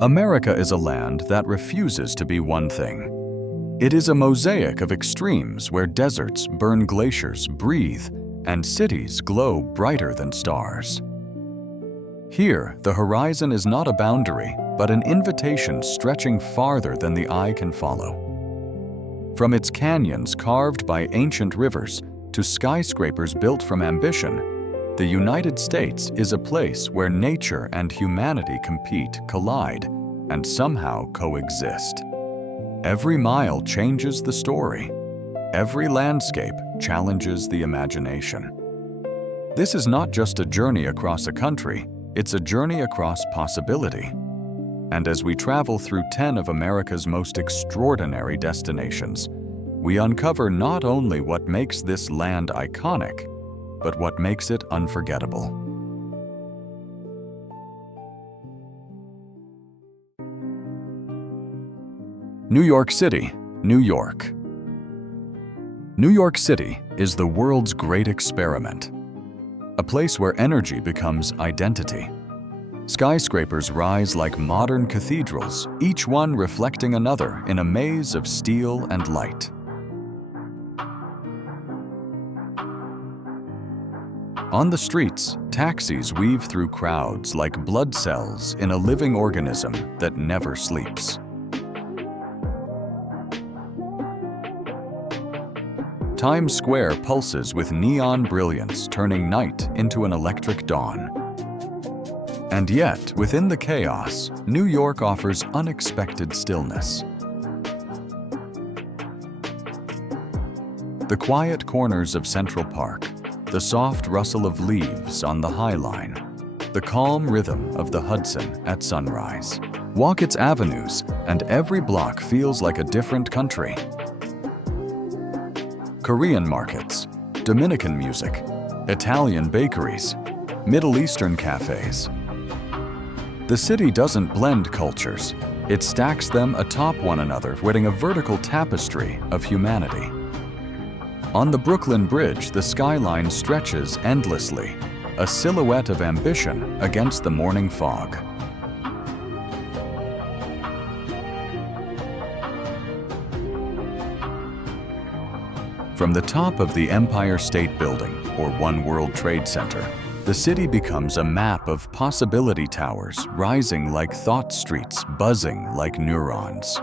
America is a land that refuses to be one thing. It is a mosaic of extremes where deserts burn glaciers, breathe, and cities glow brighter than stars. Here, the horizon is not a boundary, but an invitation stretching farther than the eye can follow. From its canyons carved by ancient rivers to skyscrapers built from ambition, the United States is a place where nature and humanity compete, collide, and somehow coexist. Every mile changes the story. Every landscape challenges the imagination. This is not just a journey across a country, it's a journey across possibility. And as we travel through 10 of America's most extraordinary destinations, we uncover not only what makes this land iconic, but what makes it unforgettable. New York City, New York. New York City is the world's great experiment, a place where energy becomes identity. Skyscrapers rise like modern cathedrals, each one reflecting another in a maze of steel and light. On the streets, taxis weave through crowds like blood cells in a living organism that never sleeps. Times Square pulses with neon brilliance, turning night into an electric dawn. And yet, within the chaos, New York offers unexpected stillness. The quiet corners of Central Park, the soft rustle of leaves on the High Line, the calm rhythm of the Hudson at sunrise. Walk its avenues, and every block feels like a different country. Korean markets, Dominican music, Italian bakeries, Middle Eastern cafes. The city doesn't blend cultures, it stacks them atop one another, weaving a vertical tapestry of humanity. On the Brooklyn Bridge, the skyline stretches endlessly, a silhouette of ambition against the morning fog. From the top of the Empire State Building, or One World Trade Center, the city becomes a map of possibility towers rising like thought streets, buzzing like neurons.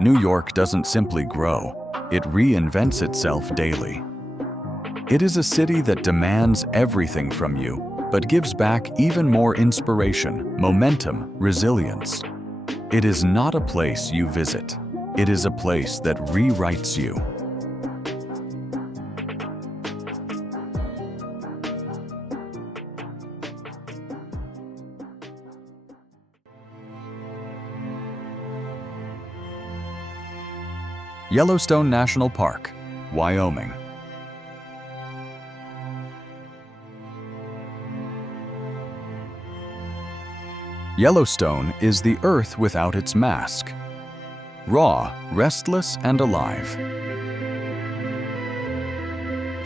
New York doesn't simply grow, it reinvents itself daily. It is a city that demands everything from you, but gives back even more inspiration, momentum, resilience. It is not a place you visit, it is a place that rewrites you. Yellowstone National Park, Wyoming. Yellowstone is the earth without its mask. Raw, restless, and alive.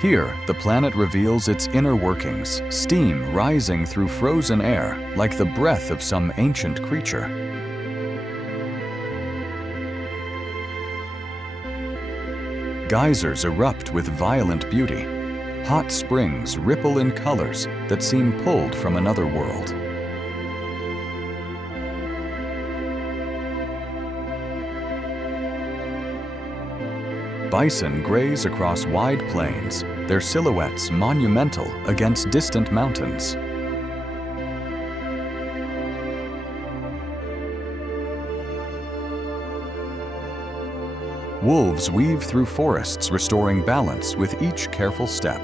Here, the planet reveals its inner workings, steam rising through frozen air like the breath of some ancient creature. Geysers erupt with violent beauty. Hot springs ripple in colors that seem pulled from another world. Bison graze across wide plains, their silhouettes monumental against distant mountains. Wolves weave through forests, restoring balance with each careful step.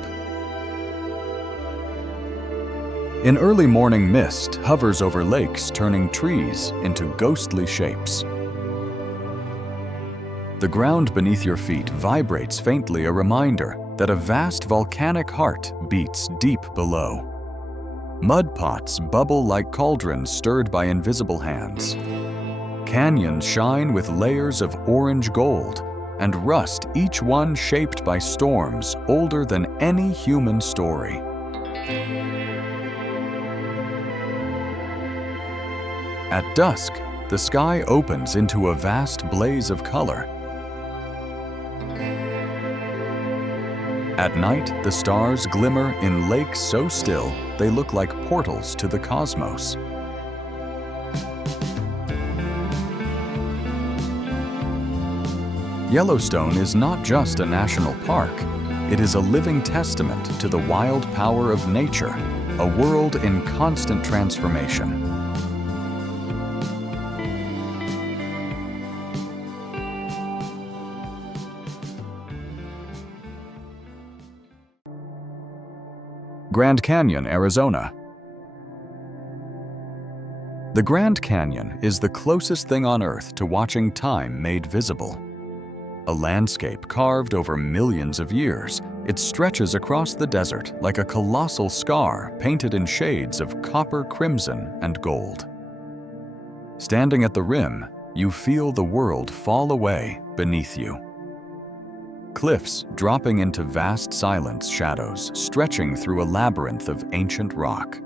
An early morning mist hovers over lakes, turning trees into ghostly shapes. The ground beneath your feet vibrates faintly, a reminder that a vast volcanic heart beats deep below. Mud pots bubble like cauldrons stirred by invisible hands. Canyons shine with layers of orange gold and rust, each one shaped by storms older than any human story. At dusk, the sky opens into a vast blaze of color. At night, the stars glimmer in lakes so still they look like portals to the cosmos. Yellowstone is not just a national park. It is a living testament to the wild power of nature, a world in constant transformation. Grand Canyon, Arizona. The Grand Canyon is the closest thing on Earth to watching time made visible. A landscape carved over millions of years, it stretches across the desert like a colossal scar painted in shades of copper, crimson, and gold. Standing at the rim, you feel the world fall away beneath you. Cliffs dropping into vast silence shadows, stretching through a labyrinth of ancient rock.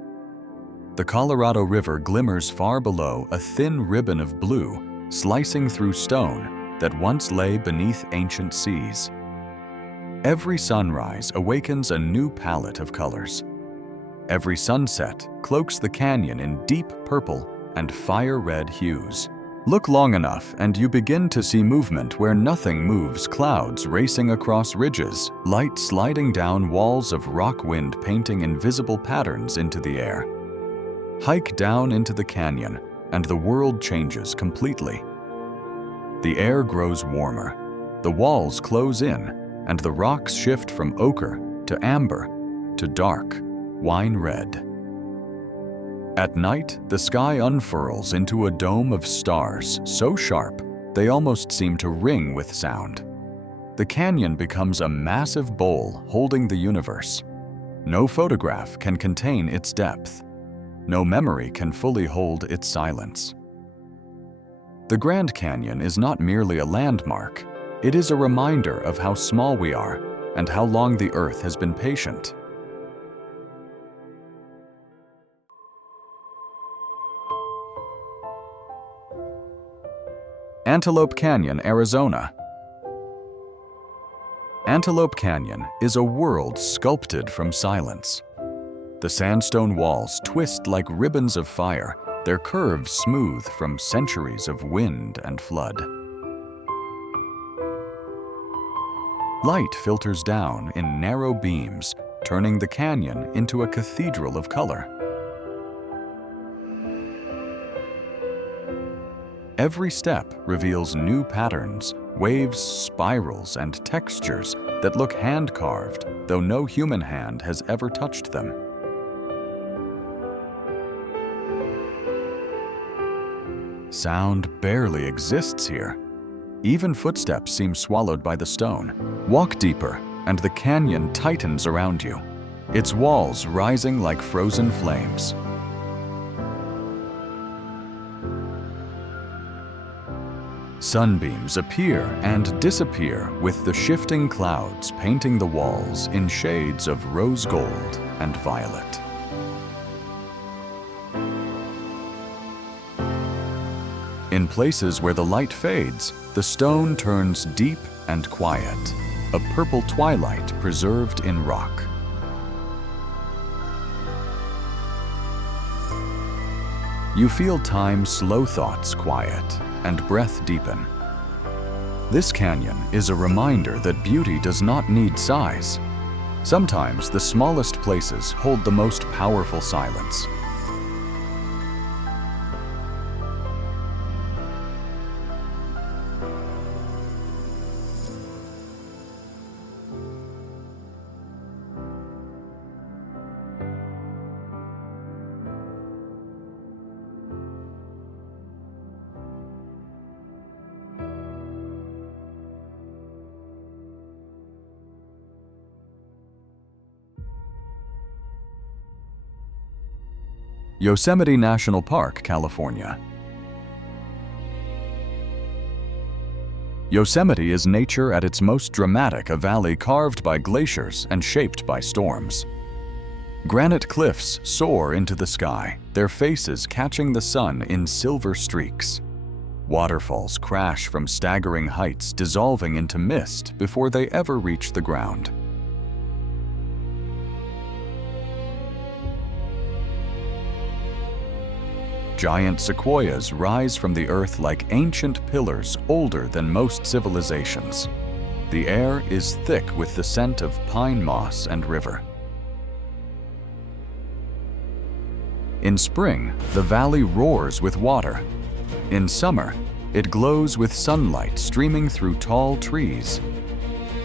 The Colorado River glimmers far below, a thin ribbon of blue, slicing through stone that once lay beneath ancient seas. Every sunrise awakens a new palette of colors. Every sunset cloaks the canyon in deep purple and fire-red hues. Look long enough and you begin to see movement where nothing moves, clouds racing across ridges, light sliding down walls of rock, wind painting invisible patterns into the air. Hike down into the canyon and the world changes completely. The air grows warmer, the walls close in, and the rocks shift from ochre to amber to dark, wine red. At night, the sky unfurls into a dome of stars so sharp they almost seem to ring with sound. The canyon becomes a massive bowl holding the universe. No photograph can contain its depth. No memory can fully hold its silence. The Grand Canyon is not merely a landmark. It is a reminder of how small we are and how long the Earth has been patient. Antelope Canyon, Arizona. Antelope Canyon is a world sculpted from silence. The sandstone walls twist like ribbons of fire, their curves smooth from centuries of wind and flood. Light filters down in narrow beams, turning the canyon into a cathedral of color. Every step reveals new patterns, waves, spirals, and textures that look hand-carved, though no human hand has ever touched them. Sound barely exists here. Even footsteps seem swallowed by the stone. Walk deeper, and the canyon tightens around you, its walls rising like frozen flames. Sunbeams appear and disappear with the shifting clouds painting the walls in shades of rose gold and violet. In places where the light fades, the stone turns deep and quiet, a purple twilight preserved in rock. You feel time's slow thoughts quiet and breath deepen. This canyon is a reminder that beauty does not need size. Sometimes the smallest places hold the most powerful silence. Yosemite National Park, California. Yosemite is nature at its most dramatic, a valley carved by glaciers and shaped by storms. Granite cliffs soar into the sky, their faces catching the sun in silver streaks. Waterfalls crash from staggering heights, dissolving into mist before they ever reach the ground. Giant sequoias rise from the earth like ancient pillars older than most civilizations. The air is thick with the scent of pine moss and river. In spring, the valley roars with water. In summer, it glows with sunlight streaming through tall trees.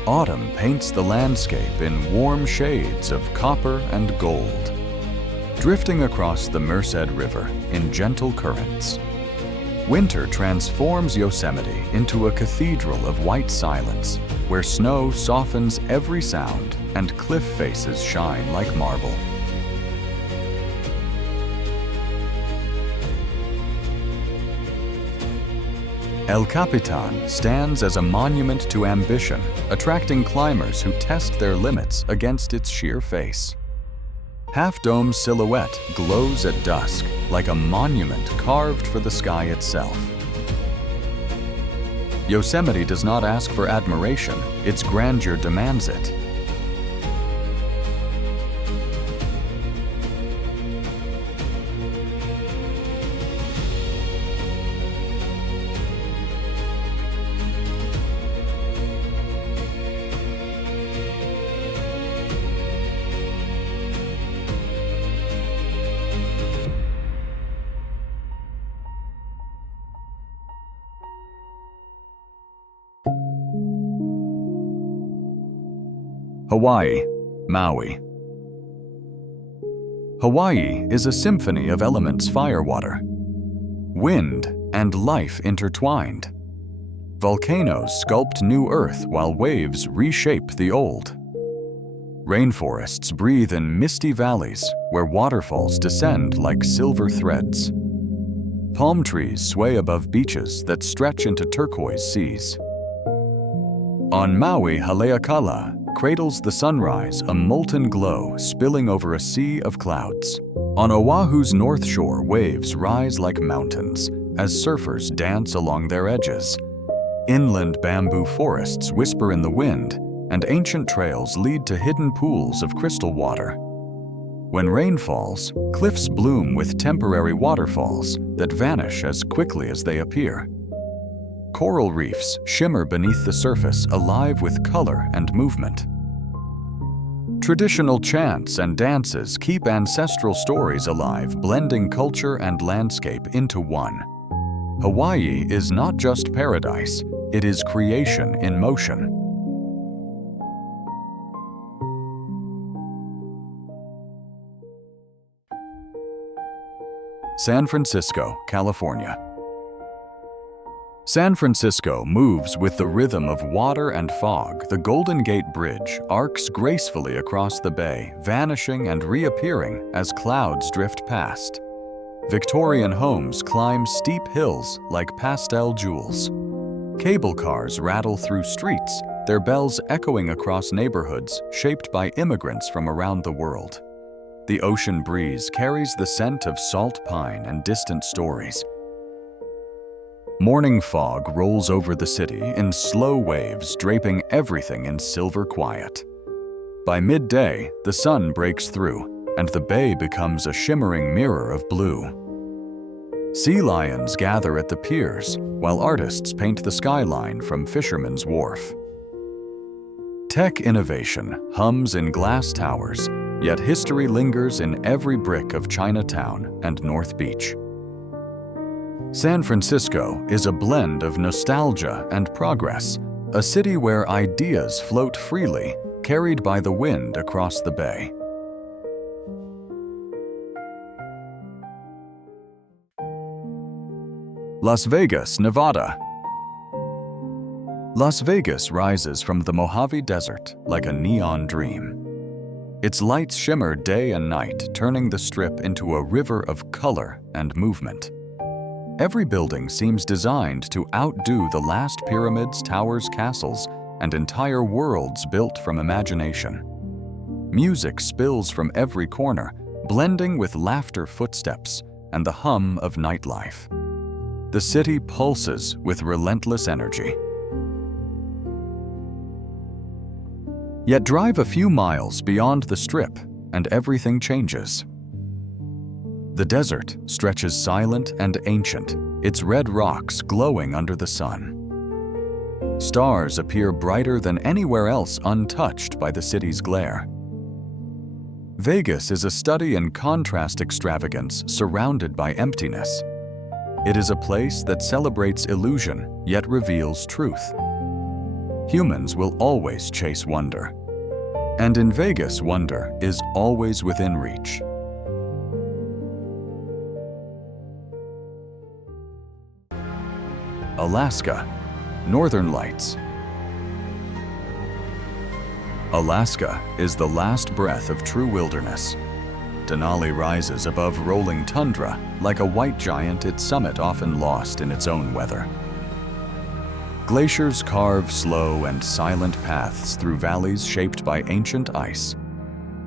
Autumn paints the landscape in warm shades of copper and gold, drifting across the Merced River in gentle currents. Winter transforms Yosemite into a cathedral of white silence, where snow softens every sound and cliff faces shine like marble. El Capitan stands as a monument to ambition, attracting climbers who test their limits against its sheer face. Half-Dome's silhouette glows at dusk, like a monument carved for the sky itself. Yosemite does not ask for admiration, its grandeur demands it. Hawaii, Maui. Hawaii is a symphony of elements: firewater, wind, and life intertwined. Volcanoes sculpt new earth while waves reshape the old. Rainforests breathe in misty valleys where waterfalls descend like silver threads. Palm trees sway above beaches that stretch into turquoise seas. On Maui, Haleakala cradles the sunrise, a molten glow spilling over a sea of clouds. On Oahu's north shore, waves rise like mountains as surfers dance along their edges. Inland bamboo forests whisper in the wind, and ancient trails lead to hidden pools of crystal water. When rain falls, cliffs bloom with temporary waterfalls that vanish as quickly as they appear. Coral reefs shimmer beneath the surface, alive with color and movement. Traditional chants and dances keep ancestral stories alive, blending culture and landscape into one. Hawaii is not just paradise, it is creation in motion. San Francisco, California. San Francisco moves with the rhythm of water and fog. The Golden Gate Bridge arcs gracefully across the bay, vanishing and reappearing as clouds drift past. Victorian homes climb steep hills like pastel jewels. Cable cars rattle through streets, their bells echoing across neighborhoods shaped by immigrants from around the world. The ocean breeze carries the scent of salt pine and distant stories. Morning fog rolls over the city in slow waves, draping everything in silver quiet. By midday, the sun breaks through, and the bay becomes a shimmering mirror of blue. Sea lions gather at the piers, while artists paint the skyline from Fisherman's Wharf. Tech innovation hums in glass towers, yet history lingers in every brick of Chinatown and North Beach. San Francisco is a blend of nostalgia and progress, a city where ideas float freely, carried by the wind across the bay. Las Vegas, Nevada. Las Vegas rises from the Mojave Desert like a neon dream. Its lights shimmer day and night, turning the Strip into a river of color and movement. Every building seems designed to outdo the last pyramids, towers, castles, and entire worlds built from imagination. Music spills from every corner, blending with laughter footsteps and the hum of nightlife. The city pulses with relentless energy. Yet drive a few miles beyond the Strip and everything changes. The desert stretches silent and ancient, its red rocks glowing under the sun. Stars appear brighter than anywhere else untouched by the city's glare. Vegas is a study in contrast extravagance surrounded by emptiness. It is a place that celebrates illusion yet reveals truth. Humans will always chase wonder. And in Vegas, wonder is always within reach. Alaska, Northern Lights. Alaska is the last breath of true wilderness. Denali rises above rolling tundra like a white giant, its summit often lost in its own weather. Glaciers carve slow and silent paths through valleys shaped by ancient ice.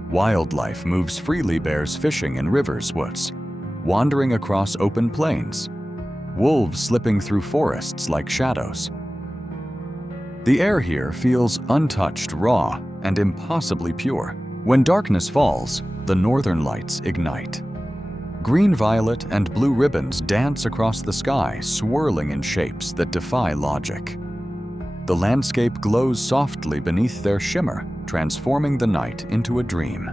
Wildlife moves freely, bears fishing in rivers, woods, wandering across open plains, wolves slipping through forests like shadows. The air here feels untouched, raw, and impossibly pure. When darkness falls, the northern lights ignite. Green, violet, and blue ribbons dance across the sky, swirling in shapes that defy logic. The landscape glows softly beneath their shimmer, transforming the night into a dream.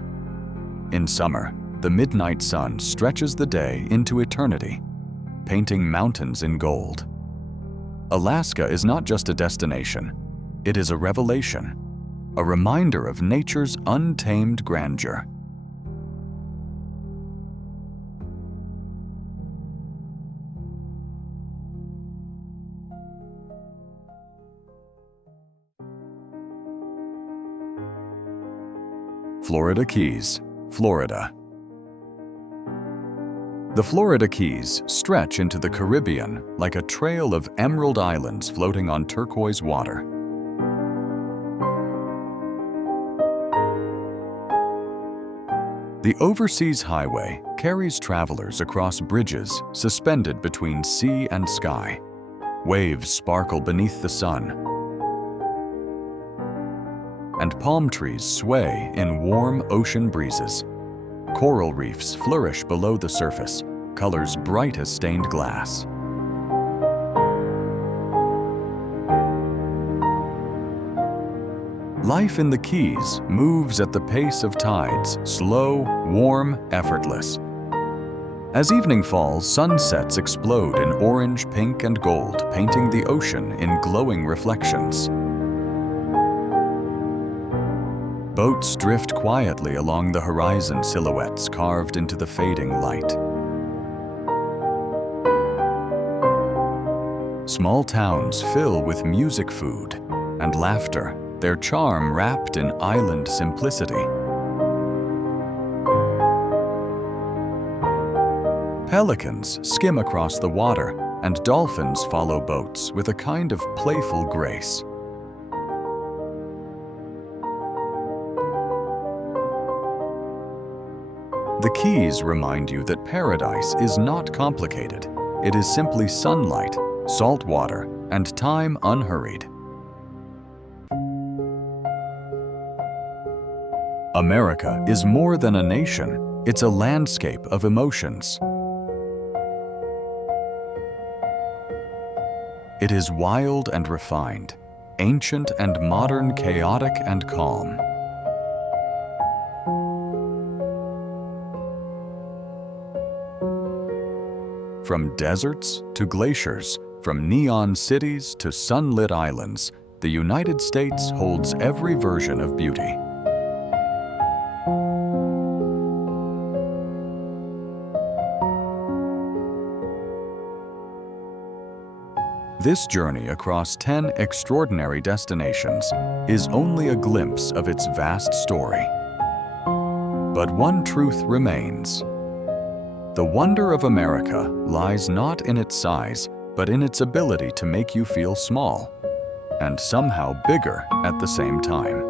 In summer, the midnight sun stretches the day into eternity, painting mountains in gold. Alaska is not just a destination, it is a revelation, a reminder of nature's untamed grandeur. Florida Keys, Florida. The Florida Keys stretch into the Caribbean like a trail of emerald islands floating on turquoise water. The Overseas Highway carries travelers across bridges suspended between sea and sky. Waves sparkle beneath the sun, and palm trees sway in warm ocean breezes. Coral reefs flourish below the surface, colors bright as stained glass. Life in the Keys moves at the pace of tides, slow, warm, effortless. As evening falls, sunsets explode in orange, pink, and gold, painting the ocean in glowing reflections. Boats drift quietly along the horizon, silhouettes carved into the fading light. Small towns fill with music, food, and laughter, their charm wrapped in island simplicity. Pelicans skim across the water, and dolphins follow boats with a kind of playful grace. The Keys remind you that paradise is not complicated. It is simply sunlight, salt water, and time unhurried. America is more than a nation. It's a landscape of emotions. It is wild and refined, ancient and modern, chaotic and calm. From deserts to glaciers, from neon cities to sunlit islands, the United States holds every version of beauty. This journey across 10 extraordinary destinations is only a glimpse of its vast story. But one truth remains. The wonder of America lies not in its size, but in its ability to make you feel small, and somehow bigger at the same time.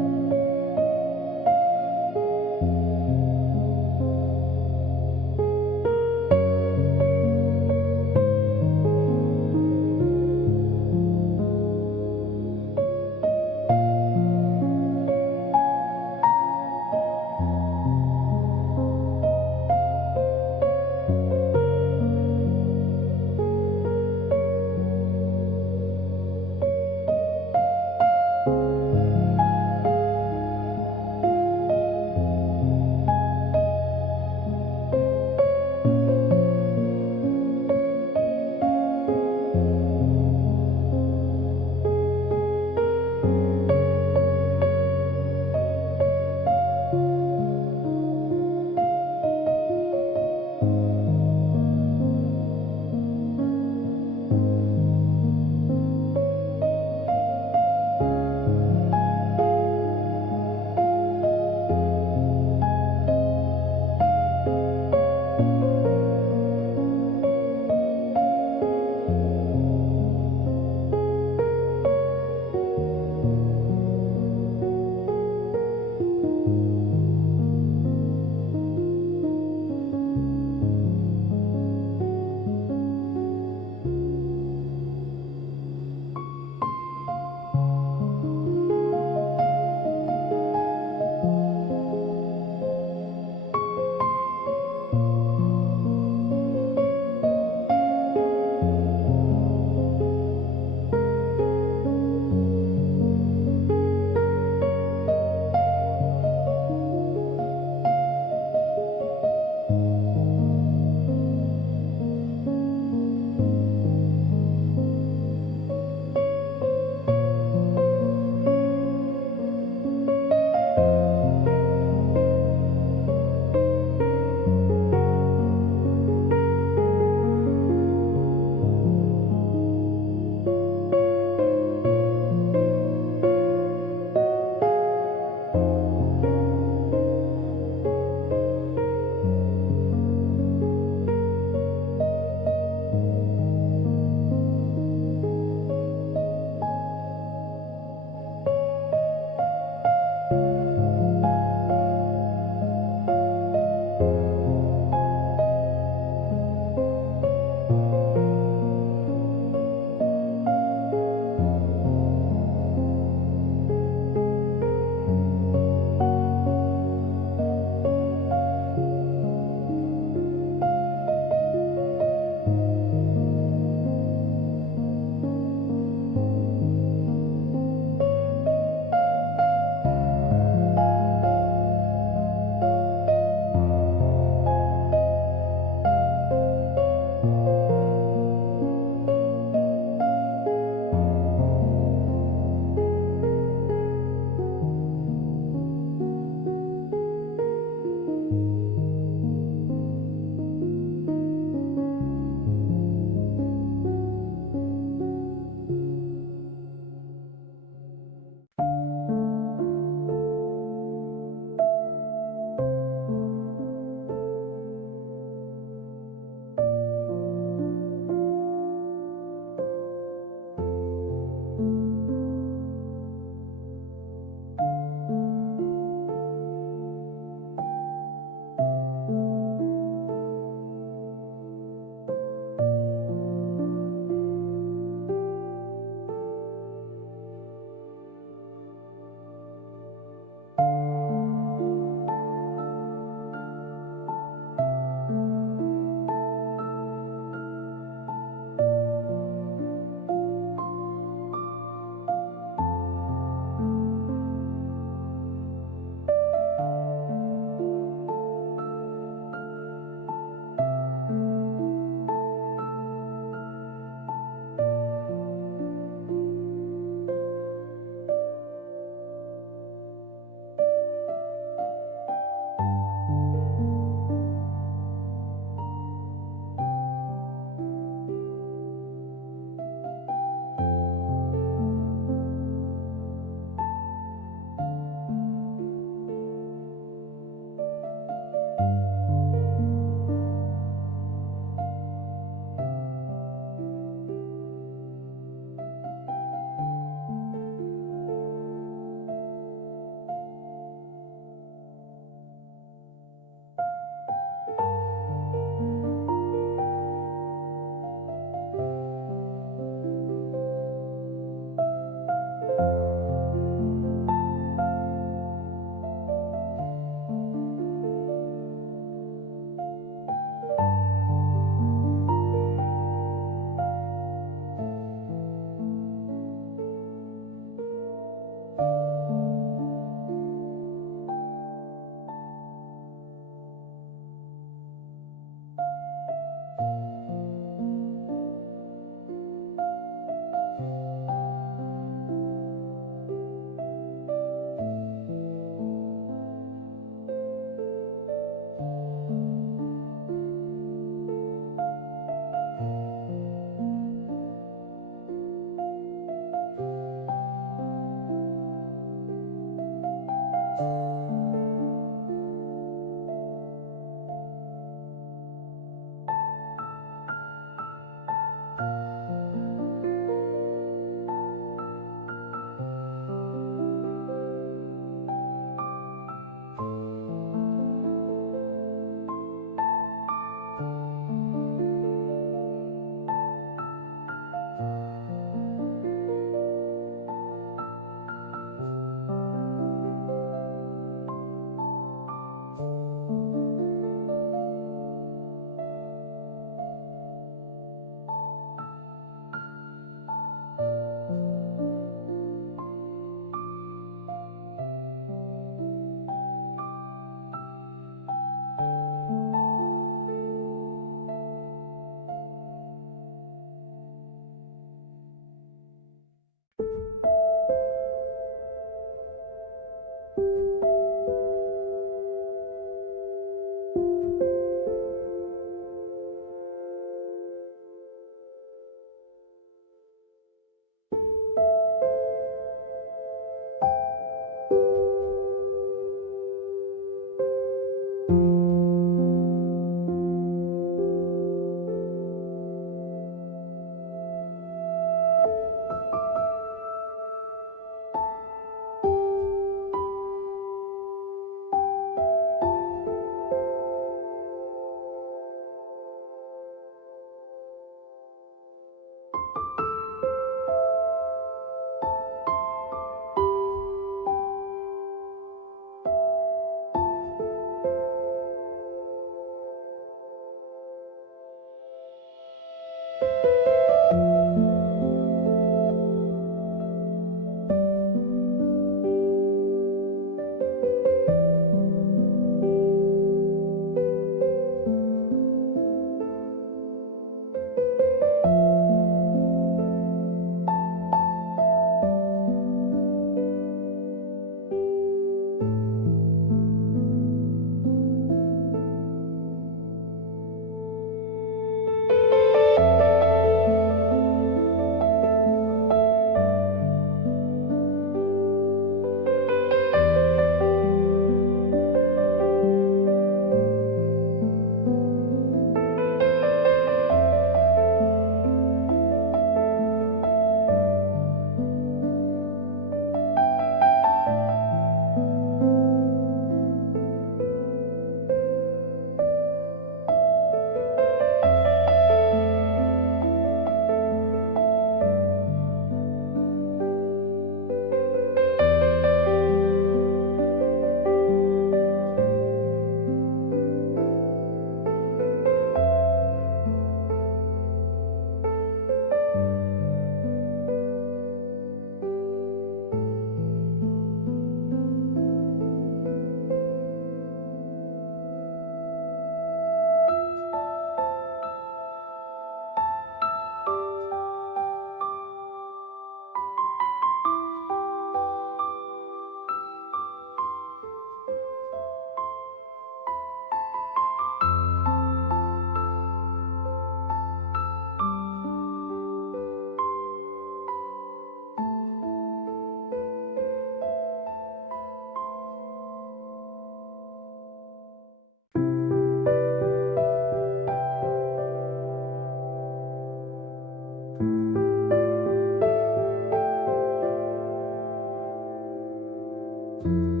you.